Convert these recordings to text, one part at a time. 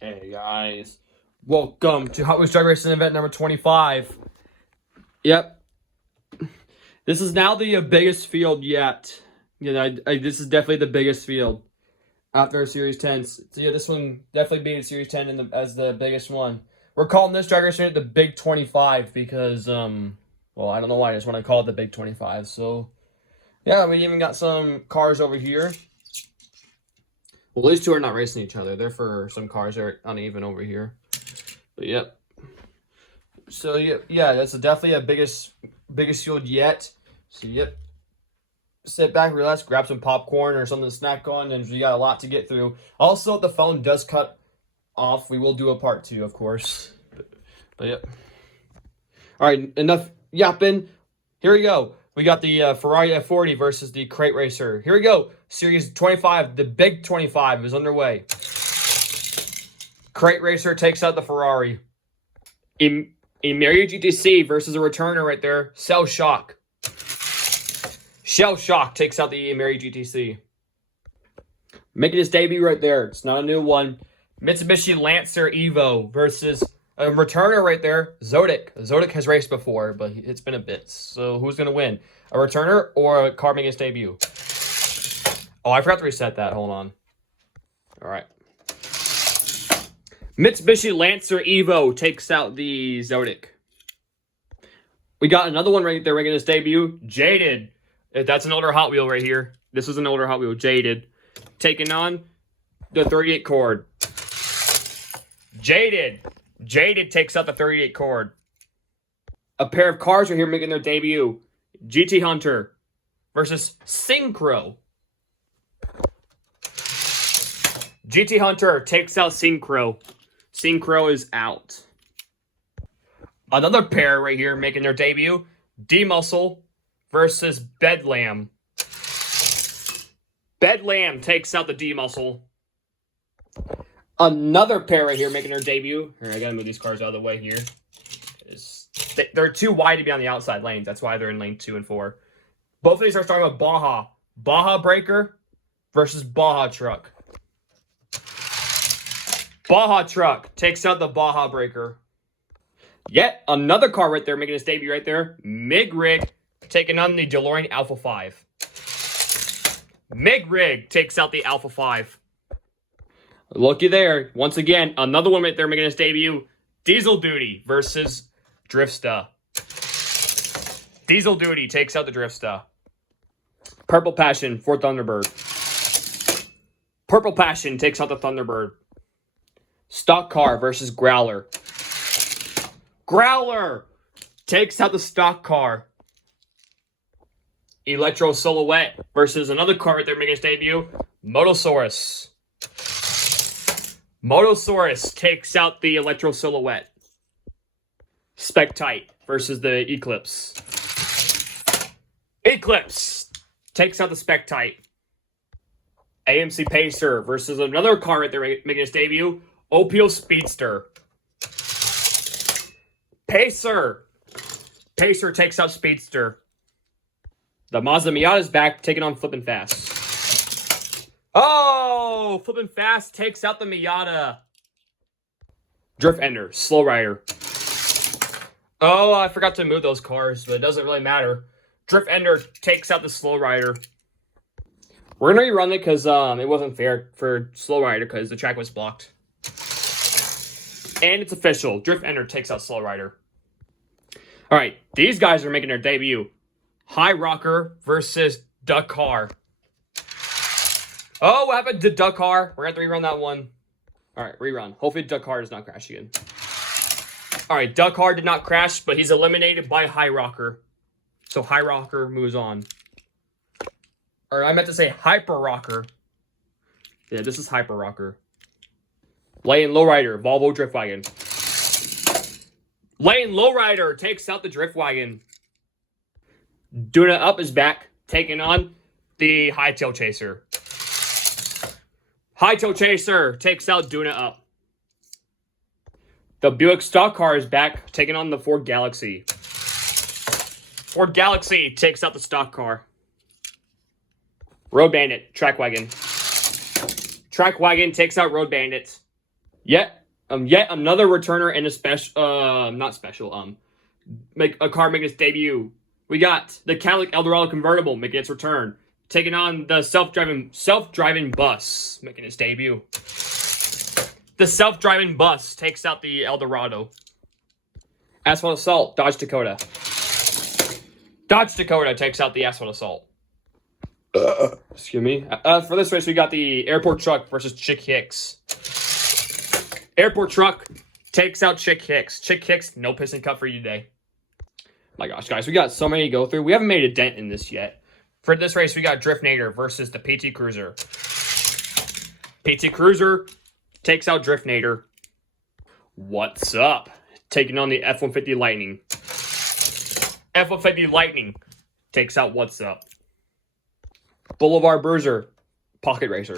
Hey guys, welcome to Hot Wheels Drag Racing event number 25. Yep, this is now the biggest field yet. This is definitely the biggest field after Series 10. So yeah, this one definitely being Series 10 as the biggest one. We're calling this Drag Racing the Big 25 because well, I don't know why I just want to call it the Big 25. So yeah, we even got some cars over here. Well, these two are not racing each other. They're for some cars that are uneven over here. But yep. So yeah, that's definitely a biggest field yet. So yep. Sit back, relax, grab some popcorn or something to snack on, and we got a lot to get through. Also, if the phone does cut off, we will do a part 2, of course. But yep. All right, enough yapping. Here we go. We got the Ferrari F40 versus the Crate Racer. Here we go. Series 25, the Big 25 is underway. Crate Racer takes out the Ferrari. Emery GTC versus a returner right there. Shell Shock. Shell Shock takes out the Emery GTC. Making his debut right there. It's not a new one. Mitsubishi Lancer Evo versus a returner right there. Zodic. Zodic has raced before, but it's been a bit. So who's going to win? A returner or a car making his debut? Oh, I forgot to reset that. Hold on. All right. Mitsubishi Lancer Evo takes out the Zodic. We got another one right there making his debut. Jaded. That's an older Hot Wheel right here. This is an older Hot Wheel. Jaded. Taking on the 38 Cord. Jaded. Jaded takes out the 38 Cord. A pair of cars are here making their debut. GT Hunter versus Synchro. GT Hunter takes out Synchro. Synchro is out. Another pair right here making their debut. D-Muscle versus Bedlam. Bedlam takes out the D-Muscle. Another pair right here making their debut. Here, I gotta move these cars out of the way here. They're too wide to be on the outside lanes. That's why they're in lane 2 and 4. Both of these are starting with Baja. Baja Breaker versus Baja Truck. Baja Truck takes out the Baja Breaker. Yet another car right there making his debut right there. Mig Rig taking on the DeLorean Alpha 5. Mig Rig takes out the Alpha 5. Looky there. Once again, another one right there making his debut. Diesel Duty versus Driftsta. Diesel Duty takes out the Driftsta. Purple Passion for Thunderbird. Purple Passion takes out the Thunderbird. Stock Car versus Growler. Growler takes out the Stock Car. Electro Silhouette versus another car right there making its debut. Motosaurus. Motosaurus takes out the Electro Silhouette. Spectite versus the Eclipse. Eclipse takes out the Spectite. AMC Pacer versus another car right there making its debut. Opel Speedster. Pacer. Pacer takes out Speedster. The Mazda Miata is back, taking on Flippin' Fast. Oh! Flippin' Fast takes out the Miata. Drift Ender. Slow Rider. Oh, I forgot to move those cars, but it doesn't really matter. Drift Ender takes out the Slow Rider. We're going to rerun it because it wasn't fair for Slow Rider because the track was blocked. And it's official. Drift Ender takes out Slow Rider. All right, these guys are making their debut. High Rocker versus Dakar. Oh, what happened to Dakar? We're going to have to rerun that one. All right, rerun. Hopefully Dakar does not crash again. All right, Dakar did not crash, but he's eliminated by High Rocker. So High Rocker moves on. Or I meant to say Hyper Rocker. Yeah, this is Hyper Rocker. Lane Lowrider, Volvo Drift Wagon. Lane Lowrider takes out the Drift Wagon. Duna Up is back, taking on the Hightail Chaser. Hightail Chaser takes out Duna Up. The Buick Stock Car is back, taking on the Ford Galaxy. Ford Galaxy takes out the Stock Car. Road Bandit, Track Wagon. Track Wagon takes out Road Bandit. Yet another returner and a special, not special, make a car making its debut. We got the Cadillac Eldorado convertible making its return, taking on the self-driving bus making its debut. The self-driving bus takes out the Eldorado. Asphalt Assault, Dodge Dakota. Dodge Dakota takes out the Asphalt Assault. Excuse me. For this race, we got the Airport Truck versus Chick Hicks. Airport Truck takes out Chick Hicks. Chick Hicks, no piston cut for you today. My gosh, guys, we got so many to go through. We haven't made a dent in this yet. For this race, we got Driftnator versus the PT Cruiser. PT Cruiser takes out Driftnator. What's up? Taking on the F-150 Lightning. F-150 Lightning takes out What's Up. Boulevard Bruiser, Pocket Racer.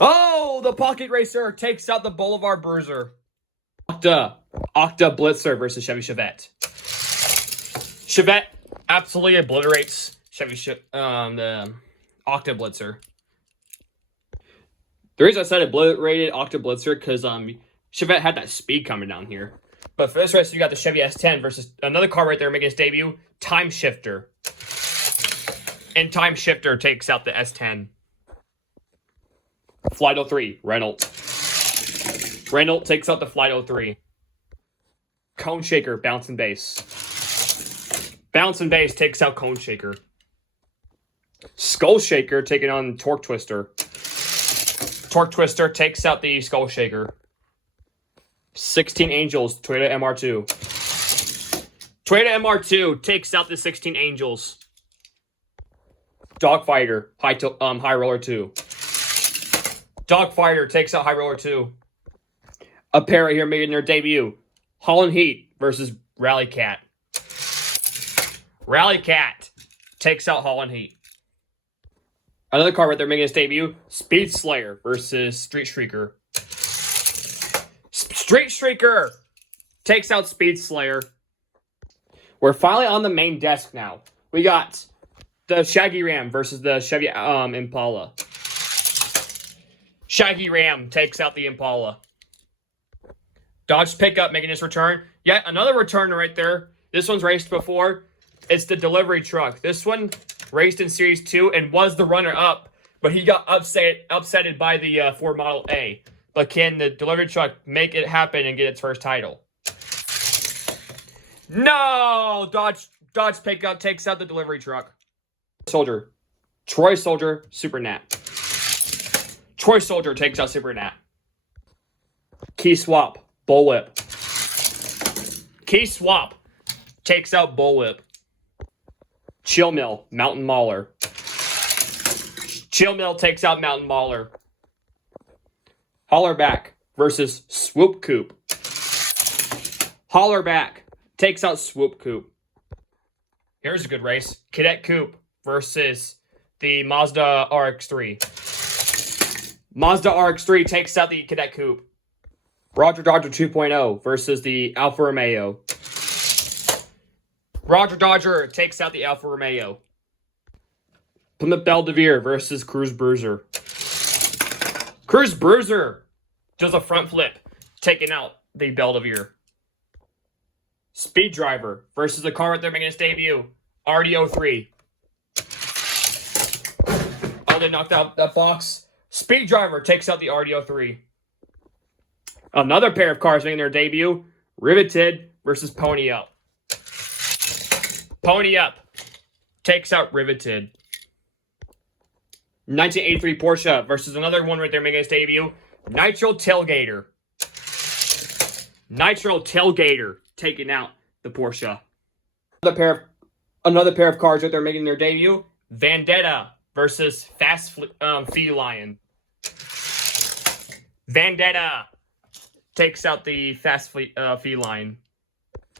Oh, the Pocket Racer takes out the Boulevard Bruiser. Octa Blitzer versus Chevy Chevette. Chevette absolutely obliterates the Octa Blitzer. The reason I said obliterated Octa Blitzer because Chevette had that speed coming down here. But for this race, you got the Chevy S10 versus another car right there making its debut, Time Shifter. And Time Shifter takes out the S10. Flight 03, Renault. Renault takes out the Flight 03. Cone Shaker, Bounce and Base. Bounce and Base takes out Cone Shaker. Skull Shaker taking on Torque Twister. Torque Twister takes out the Skull Shaker. 16 Angels, Toyota MR2. Toyota MR2 takes out the 16 Angels. Dogfighter, High Roller 2. Dogfighter takes out High Roller 2. A pair right here making their debut. Holland Heat versus Rally Cat. Rally Cat takes out Holland Heat. Another car right there making its debut. Speed Slayer versus Street Streaker. Street Streaker takes out Speed Slayer. We're finally on the main desk now. We got the Shaggy Ram versus the Chevy Impala. Shaggy Ram takes out the Impala. Dodge Pickup making his return. Yet another return right there. This one's raced before. It's the delivery truck. This one raced in Series 2 and was the runner-up, but he got upsetted by the Ford Model A. But can the delivery truck make it happen and get its first title? No! Dodge Pickup takes out the delivery truck. Soldier. Troy Soldier, Super Nat. Troy Soldier takes out Super Nat. Key Swap, Bullwhip. Key Swap takes out Bullwhip. Chill Mill, Mountain Mauler. Chill Mill takes out Mountain Mauler. Hollerback versus Swoop Coupe. Hollerback takes out Swoop Coupe. Here's a good race. Cadet Coupe versus the Mazda RX-3. Mazda RX-3 takes out the Cadet Coupe. Roger Dodger 2.0 versus the Alfa Romeo. Roger Dodger takes out the Alfa Romeo. Plymouth Belvedere versus Cruise Bruiser. Cruise Bruiser does a front flip, taking out the Belvedere. Speed Driver versus the car right there making its debut, RD03. Oh, they knocked out that box. Speed Driver takes out the RD03. Another pair of cars making their debut, Riveted versus Pony Up. Pony Up takes out Riveted. 1983 Porsche versus another one right there making its debut, Nitro Tailgater. Nitro Tailgater taking out the Porsche. Another pair of cars right there making their debut, Vendetta versus Fast Feline. Vendetta takes out the Fast Feline.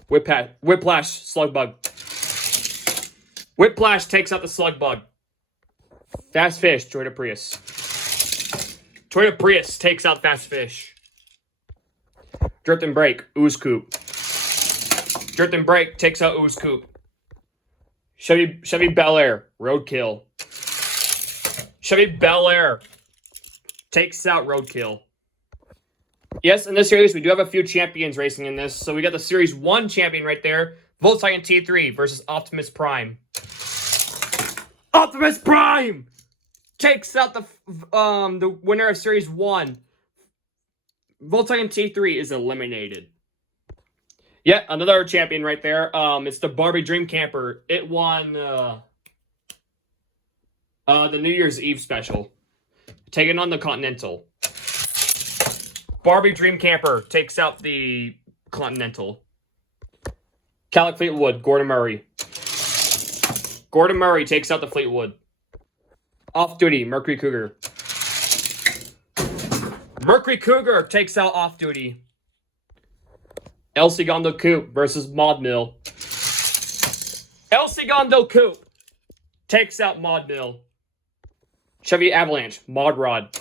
Whiplash Slugbug. Whiplash takes out the Slugbug. Fast Fish, Toyota Prius. Toyota Prius takes out Fast Fish. Drift and Brake, Ooze Coupe. Drift and Brake takes out Ooze Coupe. Chevy Bel Air, Roadkill. Chevy Bel Air takes out Roadkill. Yes, in this series, we do have a few champions racing in this. So we got the Series 1 champion right there, Volkswagen T3 versus Optimus Prime. Optimus Prime takes out the winner of Series 1. Volkswagen T3 is eliminated. Yeah, another champion right there. It's the Barbie Dream Camper. It won the New Year's Eve special, taking on the Continental. Barbie Dream Camper takes out the Continental. Cadillac Fleetwood, Gordon Murray. Gordon Murray takes out the Fleetwood. Off-duty, Mercury Cougar. Mercury Cougar takes out Off-duty. El Segundo Coupe versus Mod Mill. El Segundo Coupe takes out Mod Mill. Chevy Avalanche, Mod Rod.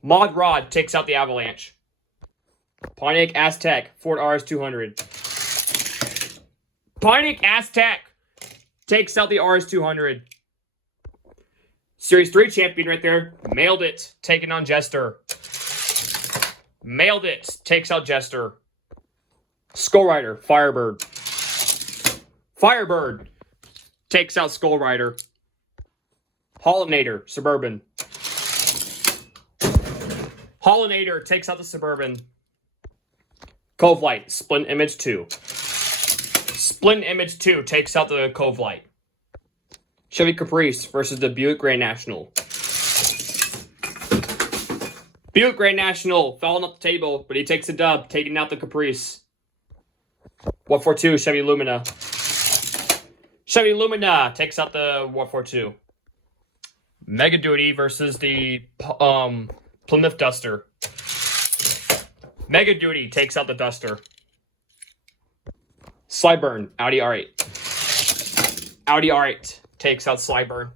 Mod Rod takes out the Avalanche. Pontiac Aztec, Ford RS200. Pontiac Aztec takes out the RS200. Series 3 champion right there. Mailed it. Taking on Jester. Mailed it. Takes out Jester. Skull Rider. Firebird. Firebird takes out Skull Rider. Hollinator. Suburban. Hollinator takes out the Suburban. Cove Light. Splint Image 2. Splint Image 2 takes out the Cove Light. Chevy Caprice versus the Buick Grand National. Buick Grand National falling off the table, but he takes a dub, taking out the Caprice. 142 Chevy Lumina. Chevy Lumina takes out the 142. Mega Duty versus the Plymouth Duster. Mega Duty takes out the Duster. Slyburn, Audi R8. Audi R8 takes out Slyburn.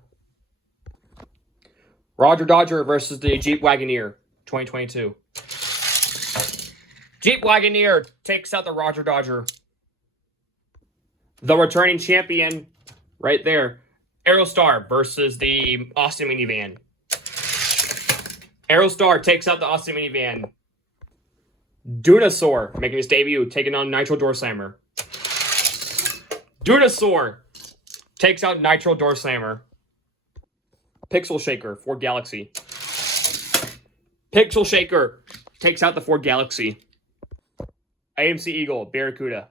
Roger Dodger versus the Jeep Wagoneer, 2022. Jeep Wagoneer takes out the Roger Dodger. The returning champion, right there, Aerostar versus the Austin Minivan. Aerostar takes out the Austin Minivan. Dunasaur making his debut, taking on Nitro Door Slammer. Dunasaur takes out Nitro Door Slammer. Pixel Shaker, Ford Galaxy. Pixel Shaker takes out the Ford Galaxy. AMC Eagle, Barracuda.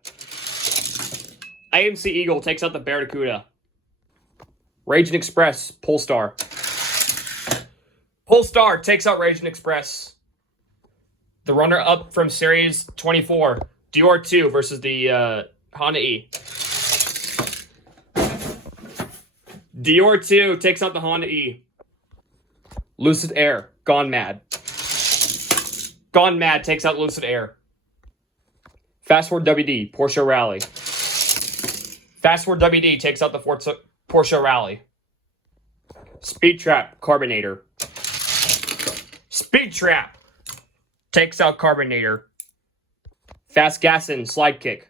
AMC Eagle takes out the Barracuda. Raging Express, Polestar. Polestar takes out Raging Express. The runner-up from Series 24, Dior 2 versus the Honda E. Dior 2 takes out the Honda E. Lucid Air, Gone Mad. Gone Mad takes out Lucid Air. Fast Forward WD, Porsche Rally. Fast Forward WD takes out the Porsche Rally. Speed Trap, Carbonator. Speed Trap takes out Carbonator. Fast Gassin, Slide Kick.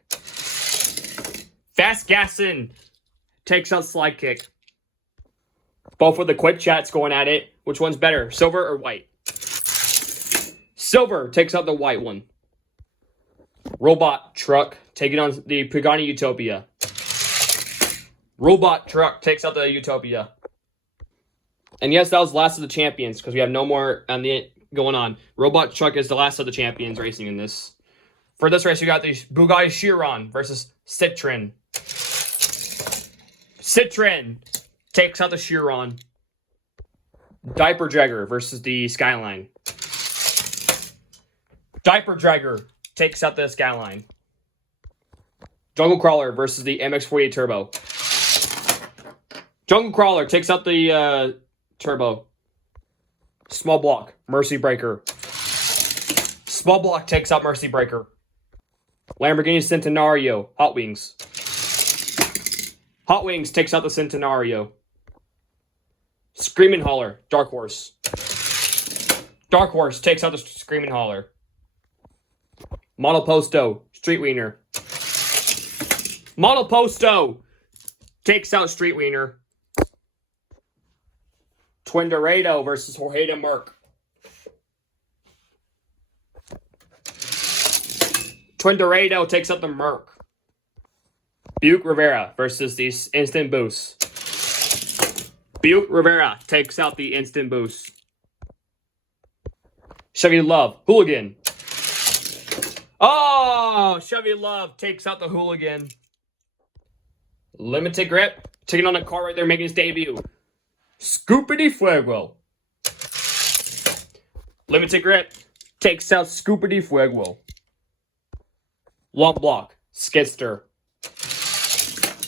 Fast Gassin takes out Slide Kick. Both with the quick chats going at it. Which one's better, silver or white? Silver takes out the white one. Robot Truck taking on the Pagani Utopia. Robot Truck takes out the Utopia. And yes, that was the last of the champions because we have no more on the going on. Robot Truck is the last of the champions racing in this. For this race, we got the Bugatti Chiron versus Citroen. Citroen takes out the Chiron. Diaper Dragger versus the Skyline. Diaper Dragger takes out the Skyline. Jungle Crawler versus the MX-48 Turbo. Jungle Crawler takes out the Turbo. Small Block, Mercy Breaker. Small Block takes out Mercy Breaker. Lamborghini Centenario, Hot Wings. Hot Wings takes out the Centenario. Screamin' Holler, Dark Horse. Dark Horse takes out the Screamin' Holler. Model Posto, Street Wiener. Model Posto takes out Street Wiener. Twin Dorado versus Jorge de Merc. Twin Dorado takes out the Merc. Buick Rivera versus the Instant Boost. Buick Rivera takes out the Instant Boost. Chevy Love, Hooligan. Oh, Chevy Love takes out the Hooligan. Limited Grip, taking on a car right there, making his debut. Scoopity Fuego. Limited Grip takes out Scoopity Fuego. Long Block, Skidster.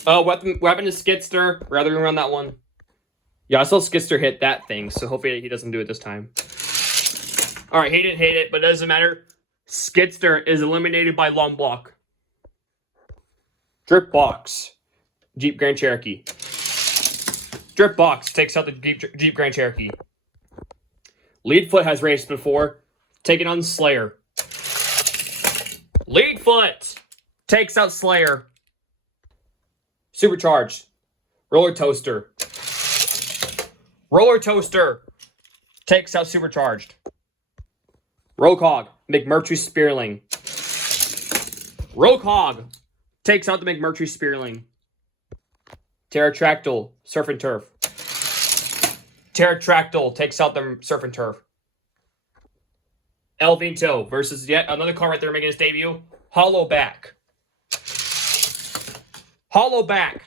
Weapon is Skidster. Rather than run that one. Yeah, I saw Skidster hit that thing, so hopefully he doesn't do it this time. Alright, he didn't hit it, but it doesn't matter. Skidster is eliminated by Long Block. Drip Box, Jeep Grand Cherokee. Drip Box takes out the Jeep Grand Cherokee. Leadfoot has raced before, taking on Slayer. Leadfoot takes out Slayer. Supercharged, Roller Toaster. Roller Toaster takes out Supercharged. Roadhog, McMurtry Spearling. Roadhog takes out the McMurtry Spearling. Pterotractyl, Surf and Turf. Pterotractyl takes out the Surf and Turf. El Vito versus yet another car right there making his debut. Hollowback. Hollowback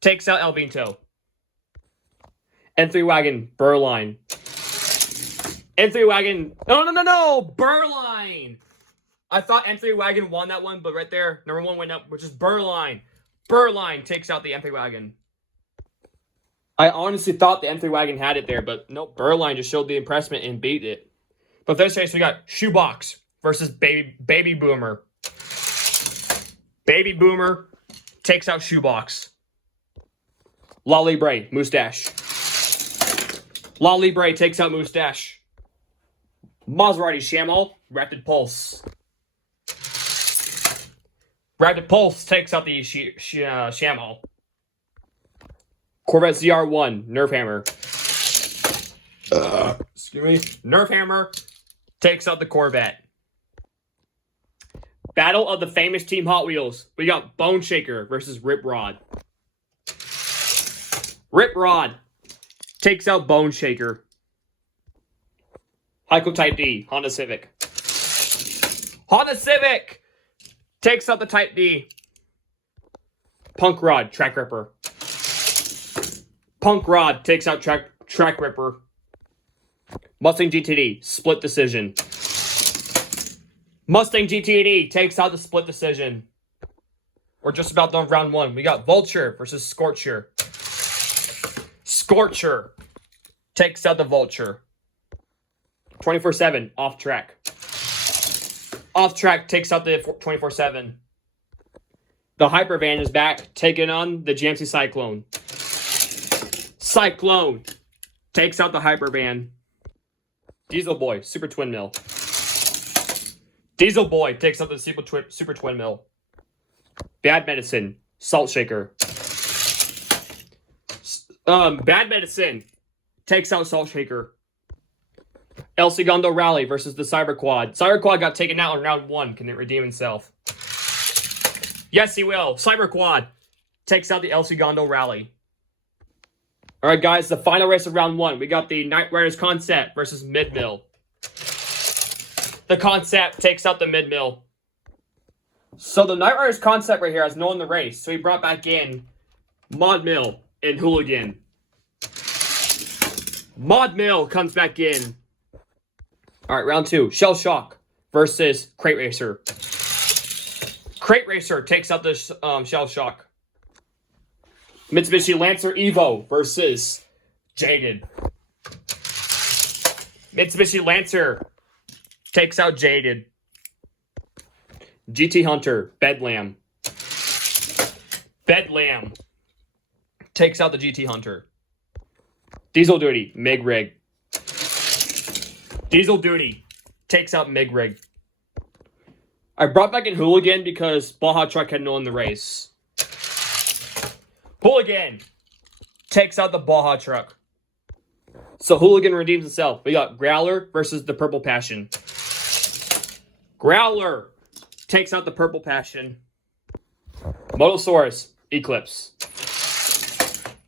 takes out El Vito. N3 Wagon, Burline. N3 Wagon. No. Burline. I thought N3 Wagon won that one, but right there, number 1 went up, which is Burline. Burline takes out the N3 Wagon. I honestly thought the N3 Wagon had it there, but no, Burline just showed the impressment and beat it. But this race, we got Shoebox versus Baby Boomer. Baby Boomer takes out Shoebox. La Libre, Mustache. La Libre takes out Mustache. Maserati Shamall, Rapid Pulse. Rapid Pulse takes out the Shamall. Corvette ZR1, Nerf Hammer. Excuse me. Nerf Hammer takes out the Corvette. Battle of the famous Team Hot Wheels. We got Bone Shaker versus Rip Rod. Rip Rod takes out Bone Shaker. Heiko Type D, Honda Civic. Honda Civic takes out the Type D. Punk Rod, Track Ripper. Punk Rod takes out Track Ripper. Mustang GTD, Split Decision. Mustang GTD takes out the Split Decision. We're just about done round 1. We got Vulture versus Scorcher. Scorcher takes out the Vulture. 24/7, Off Track. Off Track takes out the 24/7. The Hypervan is back, taking on the GMC Cyclone. Cyclone takes out the Hypervan. Diesel Boy, Super Twin Mill. Diesel Boy takes out the Super Twin Mill. Bad Medicine, Salt Shaker. Bad Medicine takes out Salt Shaker. El Segundo Rally versus the Cyber Quad. Cyber Quad got taken out in round 1. Can it redeem himself? Yes, he will. Cyber Quad takes out the El Segundo Rally. Alright, guys, the final race of round 1. We got the Knight Riders Concept versus Mid-Mill. The Concept takes out the Mid-Mill. So the Knight Riders Concept right here has no one in the race. So he brought back in Mod Mill and Hooligan. Mod Mill comes back in. Alright, round 2. Shell Shock versus Crate Racer. Crate Racer takes out the Shell Shock. Mitsubishi Lancer Evo versus Jaded. Mitsubishi Lancer takes out Jaded. GT Hunter, Bedlam. Bedlam takes out the GT Hunter. Diesel Duty, Mig Rig. Diesel Duty takes out Mig Rig. I brought back in Hooligan because Baja Truck had no one in the race. Hooligan takes out the Baja Truck. So Hooligan redeems himself. We got Growler versus the Purple Passion. Growler takes out the Purple Passion. Motosaurus, Eclipse.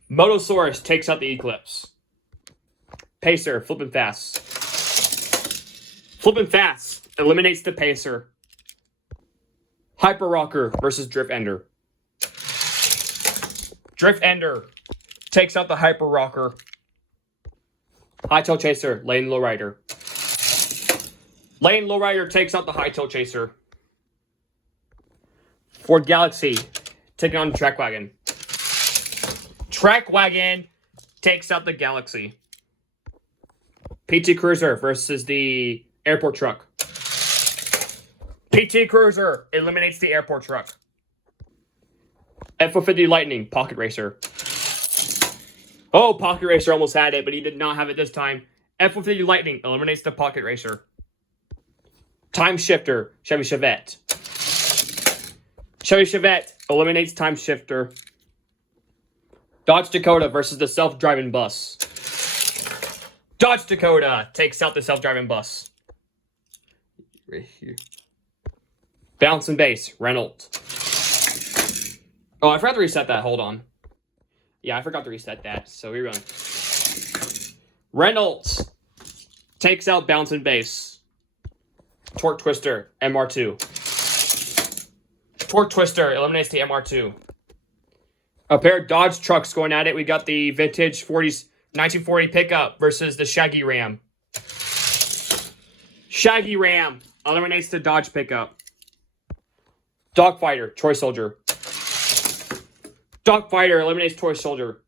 Motosaurus takes out the Eclipse. Pacer, Flippin' Fast. Flippin' Fast eliminates the Pacer. Hyper Rocker versus Drift Ender. Drift Ender takes out the Hyper Rocker. Hightail Chaser, Lane Lowrider. Lane Lowrider takes out the Hightail Chaser. Ford Galaxy taking on the Track Wagon. Track Wagon takes out the Galaxy. PT Cruiser versus the Airport Truck. PT Cruiser eliminates the Airport Truck. F-150 Lightning, Pocket Racer. Oh, Pocket Racer almost had it, but he did not have it this time. F-150 Lightning eliminates the Pocket Racer. Time Shifter, Chevy Chevette. Chevy Chevette eliminates Time Shifter. Dodge Dakota versus the self-driving bus. Dodge Dakota takes out the self-driving bus. Right here. Bounce and Base, Renault. Oh, I forgot to reset that. Hold on. Yeah, I forgot to reset that. So we run. Reynolds takes out Bounce and Base. Torque Twister, MR2. Torque Twister eliminates the MR2. A pair of Dodge trucks going at it. We got the vintage 1940 pickup versus the Shaggy Ram. Shaggy Ram eliminates the Dodge pickup. Dogfighter, Toy Soldier. Dogfighter eliminates Toy Soldier.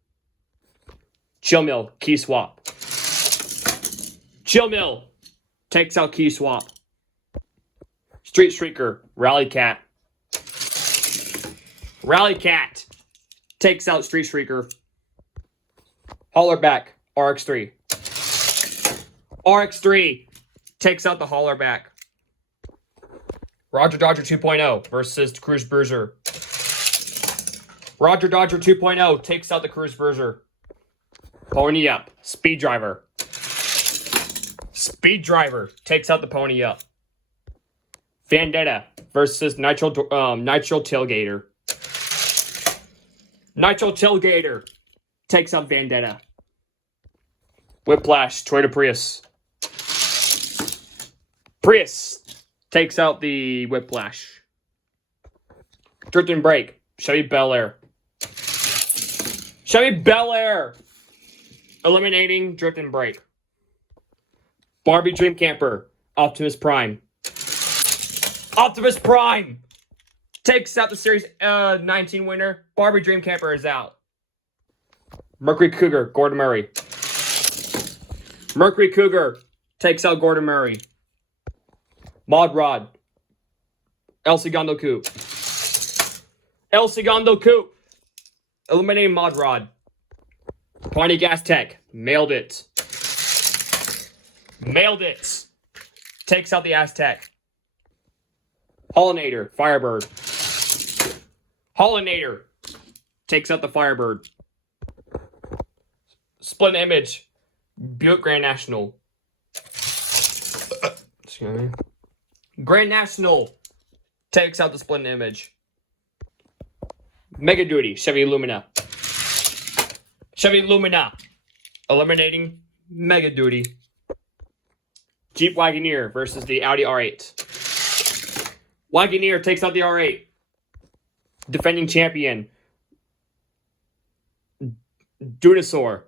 Chill Mill, Key Swap. Chill Mill takes out Key Swap. Street Shrieker, Rally Cat. Rally Cat takes out Street Shrieker. Haulerback, RX-3. RX-3 takes out the Haulerback. Roger Dodger 2.0 versus Cruise Bruiser. Roger Dodger 2.0 takes out the Cruise Bruiser. Pony Up, Speed Driver. Speed Driver takes out the Pony Up. Vendetta versus Nitro Tailgater. Nitro Tailgater takes out Vendetta. Whiplash, Toyota Prius. Prius takes out the Whiplash. Drift and Brake, Chevy Bel Air. Chevy Bel Air eliminating Drift and Brake. Barbie Dream Camper, Optimus Prime. Optimus Prime takes out the Series 19 winner. Barbie Dream Camper is out. Mercury Cougar, Gordon Murray. Mercury Cougar takes out Gordon Murray. Mod Rod, El Segundo Coupe. El Segundo Coupe eliminating Mod Rod. Pontiac Aztek, Mailed It. Mailed It takes out the Aztek. Hollinator, Firebird. Hollinator takes out the Firebird. Split Image, Buick Grand National. Excuse me. Grand National takes out the Split Image. Mega Duty, Chevy Lumina. Chevy Lumina eliminating Mega Duty. Jeep Wagoneer versus the Audi R8. Wagoneer takes out the R8. Defending champion, Dunosaur.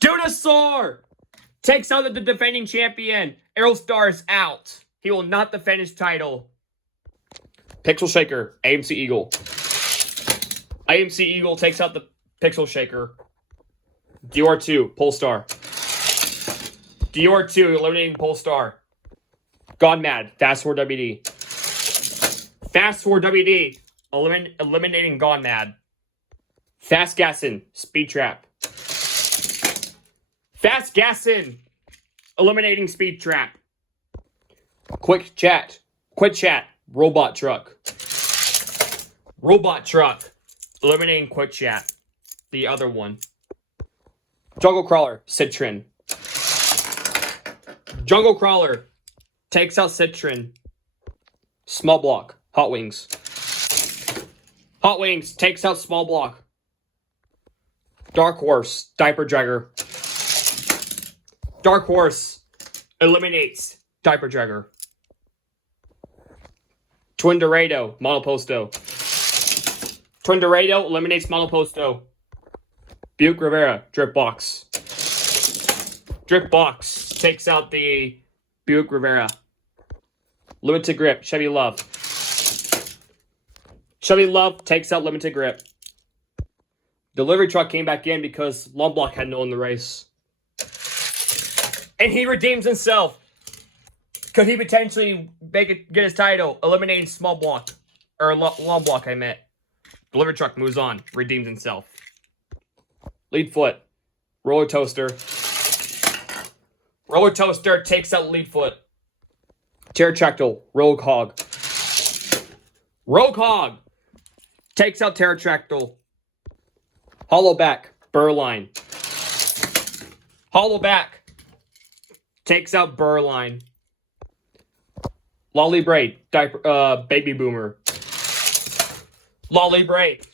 Dunosaur takes out the defending champion. Aerostar is out. He will not defend his title. Pixel Shaker, AMC Eagle. AMC Eagle takes out the Pixel Shaker. Dior 2, Polestar. Dior 2 eliminating Polestar. Gone Mad, Fast 4 WD. Fast 4 WD eliminating Gone Mad. Fast Gassin, Speed Trap. Fast Gassin eliminating Speed Trap. Quick Chat, Robot Truck. Robot Truck eliminating Quick Chat. The other one. Jungle Crawler, Citroen. Jungle Crawler takes out Citroen. Small block. Hot Wings. Hot Wings takes out small block. Dark Horse. Diaper Dragger. Dark Horse eliminates Diaper Dragger. Twin Dorado. Monoposto. Twin Dorado eliminates Monoposto. Buick Rivera. Drip Box. Drip Box takes out the Buick Rivera. Limited Grip. Chevy Love. Chevy Love takes out Limited Grip. Delivery Truck came back in because Long Block had no in the race. And he redeems himself. Could he potentially get his title, eliminating Small Block? Or Long Block, I meant. Delivery Truck moves on, redeems himself. Lead Foot. Roller Toaster. Roller Toaster takes out Lead Foot. Pterodactyl. Rogue Hog. Rogue Hog takes out Pterodactyl. Hollowback. Burrline. Hollowback takes out Burrline. Lolly Braid. Baby Boomer. Lolly Braid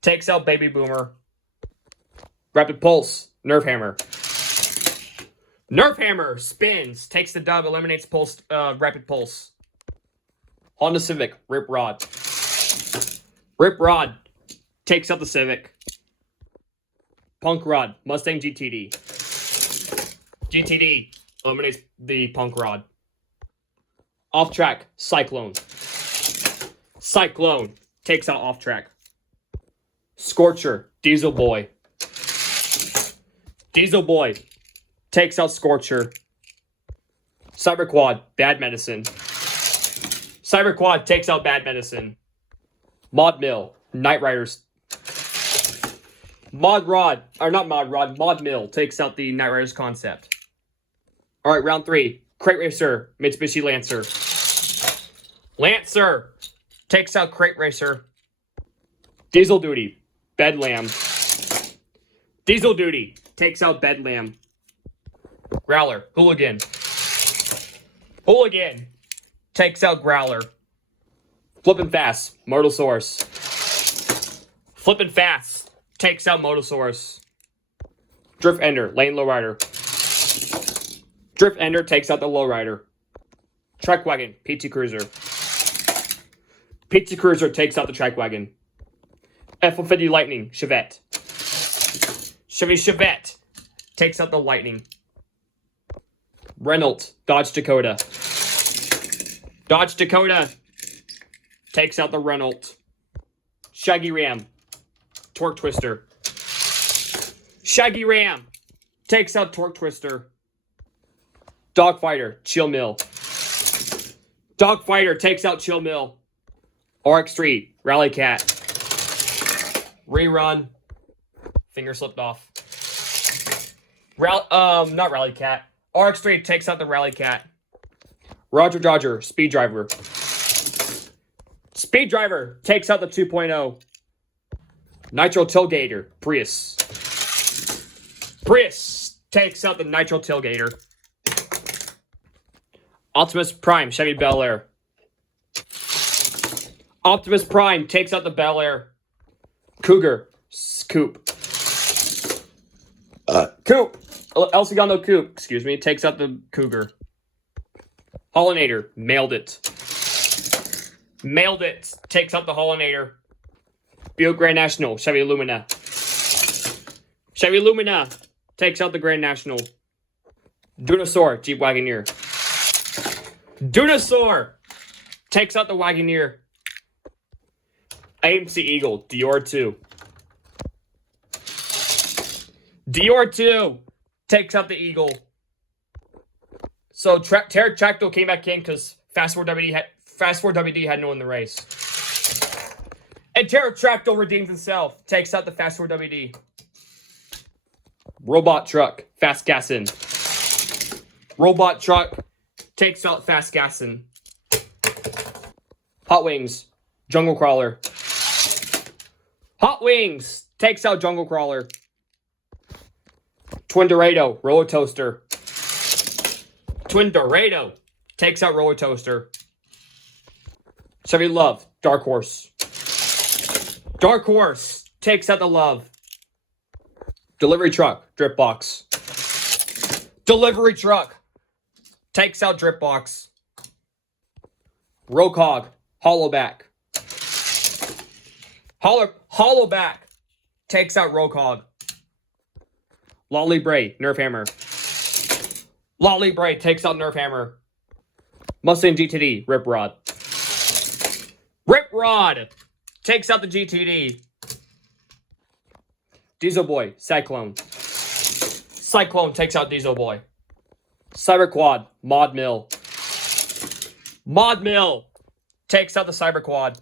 takes out Baby Boomer. Rapid Pulse. Nerf Hammer. Nerf Hammer spins, takes the dub, eliminates Pulse. Rapid Pulse. Honda Civic. Rip Rod. Rip Rod takes out the Civic. Punk Rod. Mustang GTD. GTD eliminates the Punk Rod. Off Track. Cyclone. Cyclone takes out Off Track. Scorcher. Diesel Boy. Diesel Boy takes out Scorcher. Cyber Quad. Bad Medicine. Cyber Quad takes out Bad Medicine. Mod Mill. Knight Riders. Mod Mill takes out the Knight Riders concept. Alright, round 3. Crate Racer. Mitsubishi Lancer. Lancer takes out Crate Racer. Diesel Duty. Bedlam. Diesel Duty takes out Bedlam. Growler. Hooligan. Hooligan takes out Growler. Flippin' Fast. Motosaurus. Flippin' Fast takes out Motosaurus. Drift Ender. Lane Lowrider. Drift Ender takes out the Lowrider. Trek Wagon. PT Cruiser. PT Cruiser takes out the Trek Wagon. F-150 Lightning. Chevette. Chevy Chevette takes out the Lightning. Renault. Dodge Dakota. Dodge Dakota takes out the Renault. Shaggy Ram. Torque Twister. Shaggy Ram takes out Torque Twister. Dogfighter. Chill Mill. Dogfighter takes out Chill Mill. RX-3. Rally Cat. Rerun. Finger slipped off. Not Rally Cat. RX-3 takes out the Rally Cat. Roger Dodger. Speed Driver. Speed Driver takes out the 2.0. Nitro Tailgater. Prius. Prius takes out the Nitro Tailgater. Optimus Prime. Chevy Bel Air. Optimus Prime takes out the Bel Air. Cougar. Coupe. Coupe. El Segundo Coupe, excuse me, takes out the Cougar. Hollinator. Mailed it. Mailed it. Takes out the Hollinator. Buick Grand National. Chevy Lumina. Chevy Lumina takes out the Grand National. Dunosaur. Jeep Wagoneer. Dunosaur takes out the Wagoneer. AMC Eagle. Dior 2. Dior 2 takes out the Eagle. So Pterodactyl came back in because Fast Forward WD had no one in the race. And Pterodactyl redeems himself. Takes out the Fast Forward WD. Robot Truck. Fast Gassin. Robot Truck takes out Fast Gassin. Hot Wings. Jungle Crawler. Hot Wings takes out Jungle Crawler. Twin Dorado. Roller Toaster. Twin Dorado takes out Roller Toaster. Chevy Love, Dark Horse. Dark Horse takes out the Love. Delivery Truck, Drip Box. Delivery Truck takes out Drip Box. Roadhog, Hollowback. Hollowback takes out Roadhog. Lolly Bray, Nerf Hammer. Lolly Bray takes out Nerf Hammer. Mustang GTD, Rip Rod. Rip Rod takes out the GTD. Diesel Boy, Cyclone. Cyclone takes out Diesel Boy. Cyber Quad, Mod Mill. Mod Mill takes out the Cyber Quad.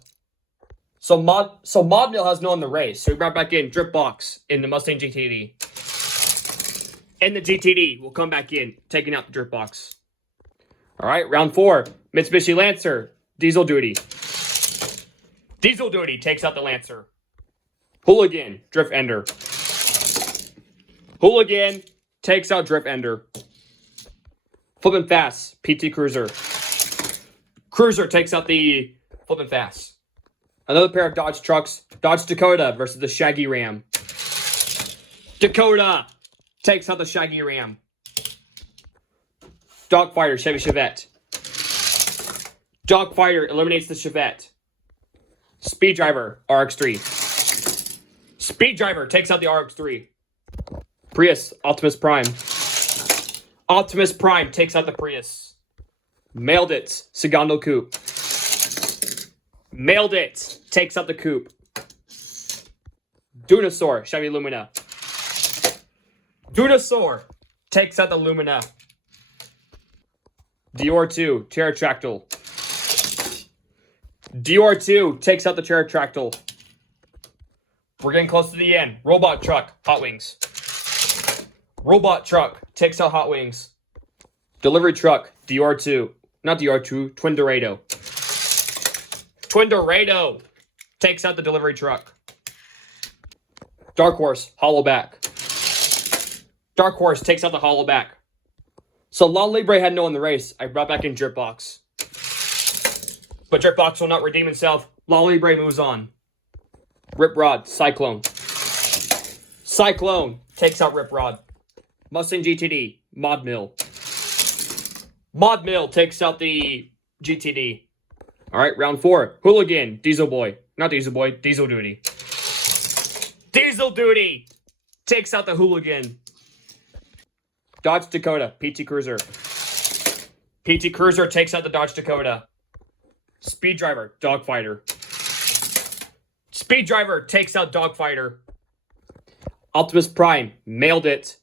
So Mod Mill has no in the race. So we brought back in Drip Box in the Mustang GTD. And the GTD will come back in, taking out the Drip Box. All right, round 4. Mitsubishi Lancer, Diesel Duty. Diesel Duty takes out the Lancer. Hooligan, Drift Ender. Hooligan takes out Drift Ender. Flippin' Fast, PT Cruiser. Cruiser takes out the Flippin' Fast. Another pair of Dodge trucks, Dodge Dakota versus the Shaggy Ram. Dakota takes out the Shaggy Ram. Dogfighter, Chevy Chevette. Dogfighter eliminates the Chevette. Speed Driver, RX-3. Speed Driver takes out the RX-3. Prius, Optimus Prime. Optimus Prime takes out the Prius. Mailed It, Segundo Coupe. Mailed It takes out the Coupe. Dunosaur, Chevy Lumina. Dunosaur takes out the Lumina. Dior 2, Pterodactyl. Dior 2 takes out the Pterodactyl. We're getting close to the end. Robot Truck, Hot Wings. Robot Truck takes out Hot Wings. Delivery Truck, Dior 2. Not Dior 2, Twin Dorado. Twin Dorado takes out the Delivery Truck. Dark Horse, Hollowback. Dark Horse takes out the Hollowback. So La Libre had no in the race. I brought back in Drip Box. But Drip Box will not redeem himself. La Libre moves on. Rip Rod, Cyclone. Cyclone takes out Rip Rod. Mustang GTD, Mod Mill. Mod Mill takes out the GTD. All right, round 4. Hooligan, Diesel Boy. Not Diesel Boy, Diesel Duty. Diesel Duty takes out the Hooligan. Dodge Dakota, PT Cruiser. PT Cruiser takes out the Dodge Dakota. Speed Driver, Dogfighter. Speed Driver takes out Dogfighter. Optimus Prime, Mailed It.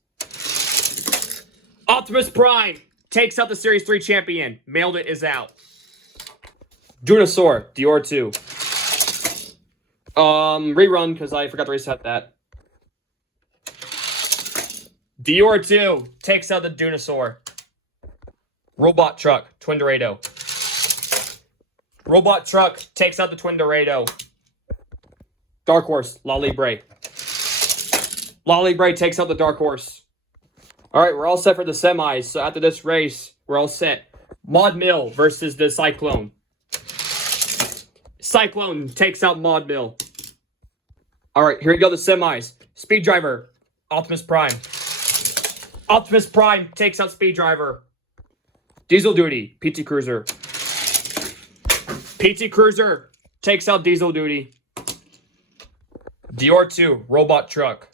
Optimus Prime takes out the Series 3 champion. Mailed It is out. Dunosaur, Dior 2. Rerun, because I forgot to reset that. Dior 2 takes out the Dunosaur. Robot Truck, Twin Dorado. Robot Truck takes out the Twin Dorado. Dark Horse, La Libre. La Libre takes out the Dark Horse. All right, we're all set for the semis. So after this race, we're all set. Mod Mill versus the Cyclone. Cyclone takes out Mod Mill. All right, here we go, the semis. Speed Driver, Optimus Prime. Optimus Prime takes out Speed Driver. Diesel Duty, PT Cruiser. PT Cruiser takes out Diesel Duty. Dior 2, Robot Truck.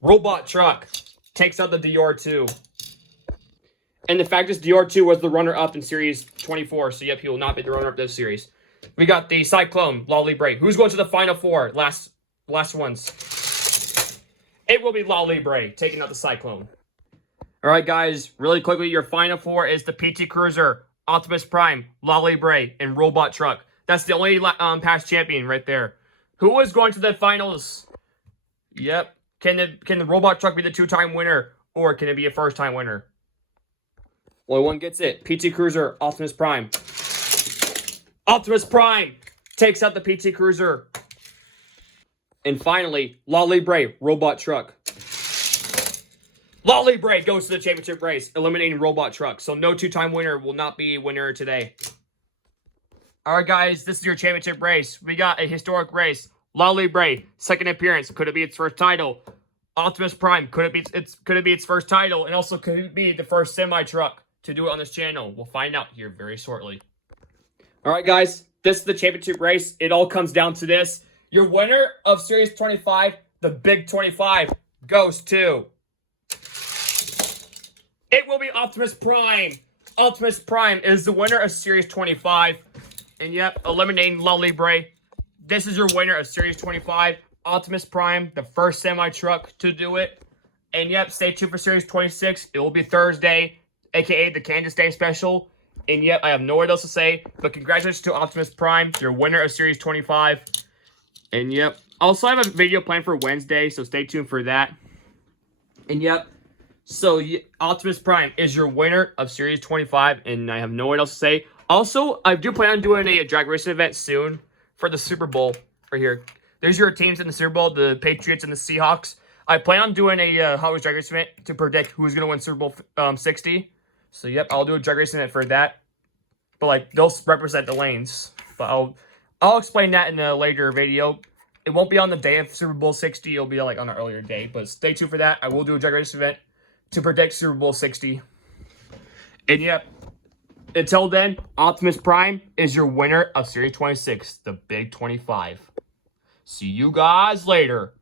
Robot Truck takes out the Dior 2. And the fact is, Dior 2 was the runner-up in Series 24, so yep, he will not be the runner-up this series. We got the Cyclone, La Libre. Who's going to the Final Four? Last ones. It will be La Libre taking out the Cyclone. All right, guys, really quickly, your Final Four is the PT Cruiser, Optimus Prime, La Libre, and Robot Truck. That's the only past champion right there. Who is going to the finals? Yep. Can the Robot Truck be the 2-time winner, or can it be a first-time winner? Only one gets it. PT Cruiser, Optimus Prime. Optimus Prime takes out the PT Cruiser. And finally, La Libre, Robot Truck. La Libre goes to the championship race, eliminating Robot Truck. So no 2-time winner will not be a winner today. All right, guys, this is your championship race. We got a historic race. Lullaby Bray, second appearance. Could it be its first title? Optimus Prime, could it be its first title? And also, could it be the first semi-truck to do it on this channel? We'll find out here very shortly. All right, guys, this is the championship race. It all comes down to this. Your winner of Series 25, the Big 25, goes to... It will be Optimus Prime. Optimus Prime is the winner of Series 25. And yep, eliminating Lullaby Bray. This is your winner of Series 25. Optimus Prime, the first semi-truck to do it. And yep, stay tuned for Series 26. It will be Thursday, aka the Kansas Day special. And yep, I have no word else to say. But congratulations to Optimus Prime, your winner of Series 25. And yep, also I have a video planned for Wednesday, so stay tuned for that. And yep. So, Optimus Prime is your winner of Series 25, and I have no word else to say. Also, I do plan on doing a drag racing event soon for the Super Bowl right here. There's your teams in the Super Bowl, the Patriots and the Seahawks. I plan on doing a Hot Wheels drag racing event to predict who's going to win Super Bowl 60. So, yep, I'll do a drag racing event for that. But, like, they'll represent the lanes. But I'll explain that in a later video. It won't be on the day of Super Bowl 60. It'll be, like, on an earlier day. But stay tuned for that. I will do a drag racing event to predict Super Bowl 60. And yep, until then, Optimus Prime is your winner of Series 26, the Big 25. See you guys later.